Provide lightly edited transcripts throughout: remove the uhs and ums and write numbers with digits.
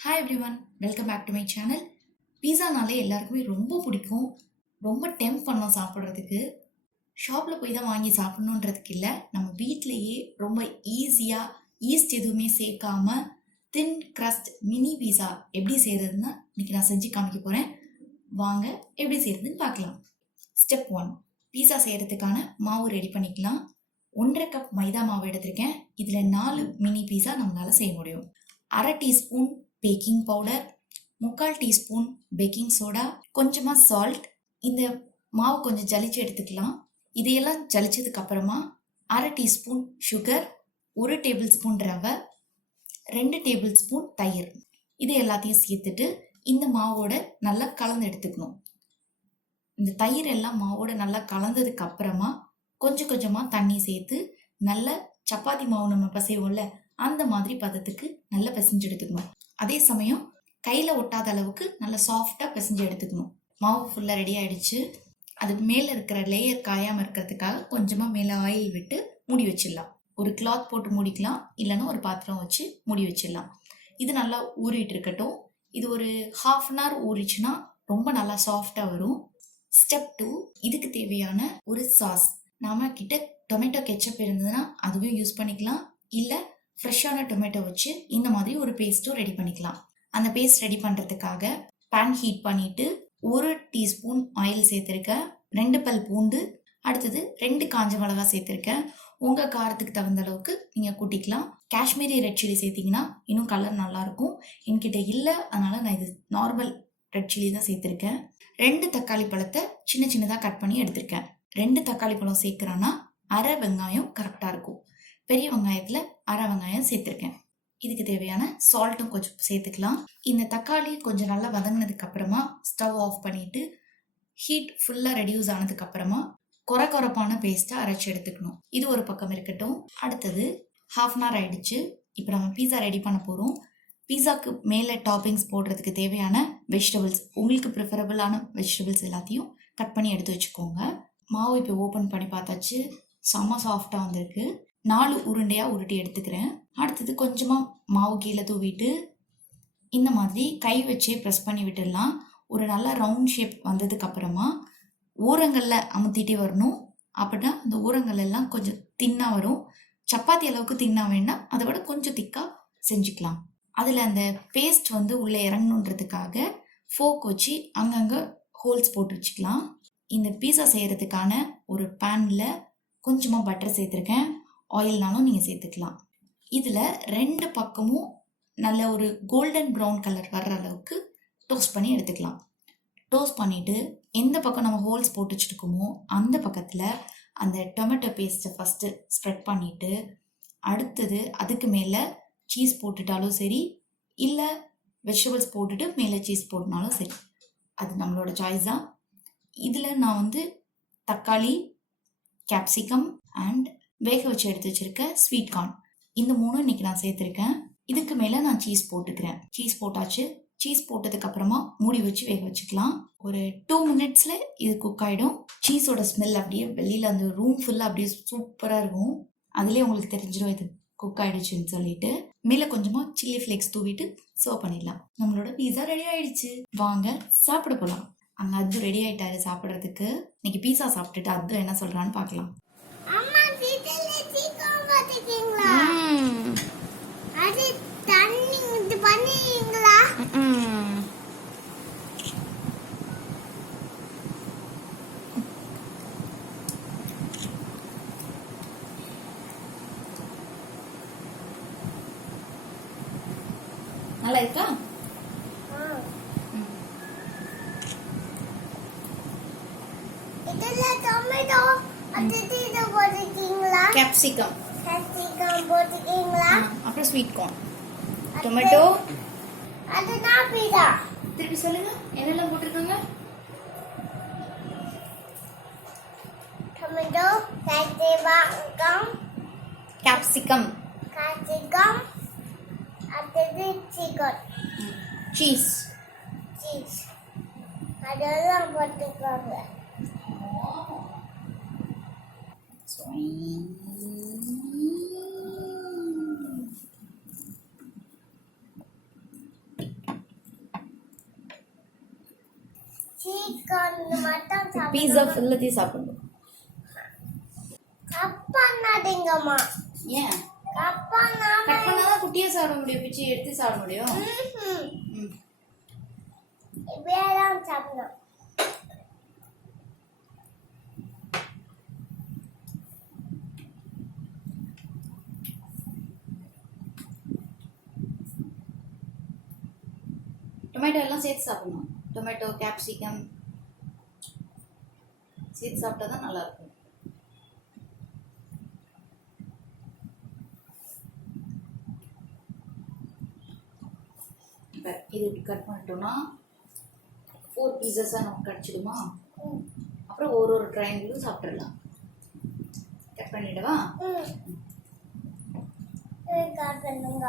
Hi everyone, welcome back to my channel. பீஸானாலே எல்லாருக்குமே ரொம்ப பிடிக்கும். ரொம்ப டெம்ப் பண்ணோம் சாப்பிட்றதுக்கு. ஷாப்பில் போய் தான் வாங்கி சாப்பிட்ணுன்றதுக்கு இல்லை, நம்ம வீட்டிலையே ரொம்ப ஈஸியாக ஈஸ்ட் எதுவுமே சேர்க்காம தின் crust மினி பீஸா எப்படி செய்கிறதுன்னு இன்றைக்கி நான் செஞ்சு காமிக்க போகிறேன். வாங்க எப்படி செய்கிறதுன்னு பார்க்கலாம். ஸ்டெப் 1, பீஸா செய்கிறதுக்கான மாவு ரெடி பண்ணிக்கலாம். 1.5 கப் மைதா மாவு எடுத்திருக்கேன். இதில் 4 மினி பீஸா நம்மளால் செய்ய முடியும். 1/2 teaspoon baking powder, 3/4 teaspoon baking soda, கொஞ்சமாக சால்ட். இந்த மாவு கொஞ்சம் ஜலிச்சு எடுத்துக்கலாம். இதையெல்லாம் ஜலிச்சதுக்கு அப்புறமா 1/2 டீஸ்பூன் சுகர், 1 டேபிள் ஸ்பூன் ரவை, 2 டேபிள் ஸ்பூன் தயிர். இது எல்லாத்தையும் சேர்த்துட்டு இந்த மாவோட நல்லா கலந்து எடுத்துக்கணும். இந்த தயிர் எல்லாம் மாவோட நல்லா கலந்ததுக்கு அப்புறமா கொஞ்சம் கொஞ்சமாக தண்ணி சேர்த்து நல்ல சப்பாத்தி மாவு நம்ம பசைவோம்ல அந்த மாதிரி பதத்துக்கு நல்லா பிசைஞ்சு எடுத்துக்கணும். அதே சமயம் கையில் ஒட்டாத அளவுக்கு நல்லா சாஃப்டாக பிசைஞ்சு எடுத்துக்கணும். மாவு ஃபுல்லாக ரெடி ஆகிடுச்சு. அதுக்கு மேலே இருக்கிற லேயர் காயாமல் இருக்கிறதுக்காக கொஞ்சமாக மேலே ஆயில் விட்டு மூடி வச்சிடலாம். ஒரு கிளாத் போட்டு மூடிக்கலாம், இல்லைன்னா ஒரு பாத்திரம் வச்சு மூடி வச்சிடலாம். இது நல்லா ஊறிட்டு இருக்கட்டும். இது ஒரு 1/2 அன் ஹவர் ஊறிச்சுன்னா ரொம்ப நல்லா சாஃப்டாக வரும். ஸ்டெப் 2, இதுக்கு தேவையான ஒரு சாஸ். நாம கிட்ட டொமேட்டோ கெச்சப் இருந்ததுன்னா அதுவும் யூஸ் பண்ணிக்கலாம், இல்லை ஃப்ரெஷ்ஷான டொமேட்டோ வச்சு இந்த மாதிரி ஒரு பேஸ்ட்டும் ரெடி பண்ணிக்கலாம். அந்த பேஸ்ட் ரெடி பண்ணுறதுக்காக பேன் ஹீட் பண்ணிவிட்டு 1 டீஸ்பூன் ஆயில் சேர்த்துருக்கேன், 2 பல் பூண்டு, அடுத்தது 2 காஞ்ச மிளகா சேர்த்துருக்கேன். உங்கள் காரத்துக்கு தகுந்த அளவுக்கு நீங்கள் கூட்டிக்கலாம். காஷ்மீரி ரெட் சில்லி சேர்த்திங்கன்னா இன்னும் கலர் நல்லாயிருக்கும். என்கிட்ட இல்லை, அதனால் நான் இது நார்மல் ரெட் சில்லி தான் சேர்த்துருக்கேன். 2 தக்காளி பழத்தை சின்ன சின்னதாக கட் பண்ணி எடுத்திருக்கேன். 2 தக்காளி பழம் சேர்க்குறோன்னா 1/2 வெங்காயம் கரெக்டாக இருக்கும். பெரிய வெங்காயத்தில் 1/2 வெங்காயம் சேர்த்துருக்கேன். இதுக்கு தேவையான சால்ட்டும் கொஞ்சம் சேர்த்துக்கலாம். இந்த தக்காளி கொஞ்சம் நல்லா வதங்கினதுக்கு அப்புறமா ஸ்டவ் ஆஃப் பண்ணிவிட்டு ஹீட் ஃபுல்லாக ரெடியூஸ் ஆனதுக்கு அப்புறமா கொரப்பான பேஸ்ட்டாக அரைச்சி எடுத்துக்கணும். இது ஒரு பக்கம் இருக்கட்டும். அடுத்தது 1/2 அன் ஹவர் ஆயிடுச்சு. இப்போ நம்ம பீஸா ரெடி பண்ண போகிறோம். பீஸாக்கு மேலே டாப்பிங்ஸ் போடுறதுக்கு தேவையான வெஜிடபிள்ஸ், உங்களுக்கு ப்ரிஃபரபிளான வெஜிடபிள்ஸ் எல்லாத்தையும் கட் பண்ணி எடுத்து வச்சுக்கோங்க. மாவு இப்போ ஓப்பன் பண்ணி பார்த்தாச்சு. செம்ம சாஃப்டாக வந்திருக்கு. 4 உருண்டையாக உருட்டி எடுத்துக்கிறேன். அடுத்தது கொஞ்சமாக மாவு கீழே தூவிட்டு இந்த மாதிரி கை வச்சே ப்ரெஸ் பண்ணி விட்டுடலாம். ஒரு நல்ல ரவுண்ட் ஷேப் வந்ததுக்கு அப்புறமா ஓரங்களில் அமுத்திட்டே வரணும். அப்படின்னா அந்த ஓரங்கள் எல்லாம் கொஞ்சம் தின்னாக வரும். சப்பாத்தி அளவுக்கு தின்னாக வேண்டாம், அதை விட கொஞ்சம் திக்காக செஞ்சுக்கலாம். அதில் அந்த பேஸ்ட் உள்ளே இறங்கணுன்றதுக்காக ஃபோக் வச்சு அங்கங்கே ஹோல்ஸ் போட்டு வச்சுக்கலாம். இந்த பீஸா செய்கிறதுக்கான ஒரு பேனில் கொஞ்சமாக பட்டர் சேர்த்துருக்கேன். ஆயில்னாலும் நீங்கள் சேர்த்துக்கலாம். இதில் 2 பக்கமும் நல்ல ஒரு கோல்டன் ப்ரௌன் கலர் வர்ற அளவுக்கு டோஸ்ட் பண்ணி எடுத்துக்கலாம். டோஸ்ட் பண்ணிவிட்டு எந்த பக்கம் நம்ம ஹோல்ஸ் போட்டு வச்சுருக்கோமோ அந்த பக்கத்தில் அந்த டொமேட்டோ பேஸ்ட்டை ஃபஸ்ட்டு ஸ்ப்ரெட் பண்ணிவிட்டு அடுத்தது அதுக்கு மேலே சீஸ் போட்டுட்டாலும் சரி, இல்லை வெஜிடபிள்ஸ் போட்டுட்டு மேலே சீஸ் போட்டுனாலும் சரி, அது நம்மளோட சாய்ஸ் தான். இதில் நான் தக்காளி, கேப்சிகம் அண்ட் வேக வச்சு எடுத்து வச்சுருக்க ஸ்வீட் கார்ன், இந்த 3 இன்றைக்கி நான் சேர்த்துருக்கேன். இதுக்கு மேலே நான் சீஸ் போட்டுக்கிறேன். சீஸ் போட்டாச்சு. சீஸ் போட்டதுக்கப்புறமா மூடி வச்சு வேக வச்சுக்கலாம். ஒரு 2 மினிட்ஸில் இது குக் ஆகிடும். சீஸோட ஸ்மெல் அப்படியே வெளியில் அந்த ரூம் ஃபுல்லாக அப்படியே சூப்பராக இருக்கும். அதுலேயே உங்களுக்கு தெரிஞ்சிடும் இது குக் ஆகிடுச்சுன்னு சொல்லிட்டு. மேலே கொஞ்சமாக சில்லி ஃப்ளேக்ஸ் தூவிட்டு சர்வ் பண்ணிடலாம். நம்மளோட பீஸா ரெடி ஆகிடுச்சு. வாங்க சாப்பிட போகலாம். அங்கே அது ரெடி ஆகிட்டாரு சாப்பிட்றதுக்கு. இன்னைக்கு பீஸா சாப்பிட்டுட்டு அது என்ன சொல்கிறான்னு பார்க்கலாம். நல்லா இருக்கா? டொமேட்டோ அது போட்டுட்டீங்களா? கேப்சிகம் போட்டுட்டீங்களா? அப்புறம் ஸ்வீட் கார்ன், டொமேட்டோ. அதுதான் பீஸா. திருப்பி சொல்லுங்க, என்னெல்லாம் போட்டிருக்காங்க? டொமேட்டோ, கேப்சிகம், அடுத்தது சிக்கன், சீஸ் அதெல்லாம் போட்டுக்கோங்க. சிக்கன் மட்டும் பீஸா சாப்பிடணும். ஃபுல்லத்தையும் சாப்பிடணும். கட் பண்ணாதீங்கம்மா. ஏன் கட் பண்ணாம கட் பண்ணாதான் குட்டியா சாப்பிட முடியும், பிச்சு எடுத்து சாப்பிட முடியும். ம். இப்படியேதான் சாப்பிடணும். டொமேட்டோ எல்லாம் சேர்த்து சாப்பிடணும். டொமேட்டோ, கேப்சிகம் சேர்த்து சாப்பிட்டா தான் நல்லா இருக்கும். இப்போ இது இப்படி கட் பண்ணிட்டோம்னா 4 பீசஸாக நமக்கு கிடச்சிடுமா? அப்புறம் ஒரு ட்ரையாங்கிளும் சாப்பிட்றலாம். கட் பண்ணிடவா? கட் பண்ணுங்க.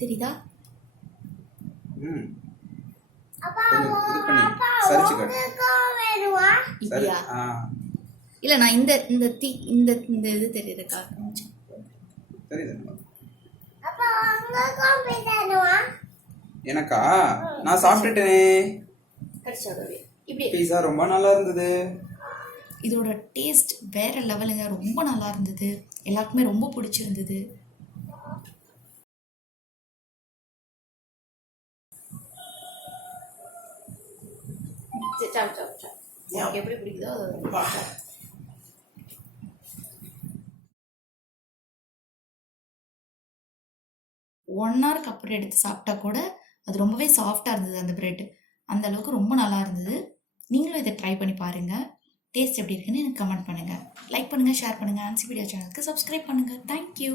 தெரியுதா? அப்பா கொஞ்சம் இது பண்ணி அப்பா சரிச்சு கட். உங்களுக்கும் வேணுமா? சரி. இப்படியா? ஆ இல்லை, நான் இந்த இந்த இந்த இந்த இது தெரியுதுக்கா. தெரியுது. அப்பா உங்களுக்கும் பீஸா வேணுமா? எனக்கா? நான் சாப்பிட்டுட்டேனே. கடிச்சாடவே இப்படி. பீஸா ரொம்ப நல்லா இருந்தது. இதோட டேஸ்ட் வேற லெவலுங்க. ரொம்ப நல்லா இருந்தது, எல்லாருக்குமே ரொம்ப பிடிச்சிருந்தது. சரி, சாப்பிடு சாப்பிடு சாப்பிடு. உனக்கு எப்படி பிடிக்குதோ அது. 1 ஹவருக்கு அப்புறம் எடுத்து சாப்பிட்டா கூட அது ரொம்பவே சாஃப்டாக இருந்தது. அந்த பிரெட் அந்த அளவுக்கு ரொம்ப நல்லா இருந்தது. நீங்களும் இதை ட்ரை பண்ணி பாருங்கள். டேஸ்ட் எப்படி இருக்குன்னு எனக்கு கமெண்ட் பண்ணுங்கள். லைக் பண்ணுங்கள், ஷேர் பண்ணுங்கள். ஆன்சிபீடியா சேனலுக்கு சப்ஸ்கிரைப் பண்ணுங்கள். தேங்க்யூ.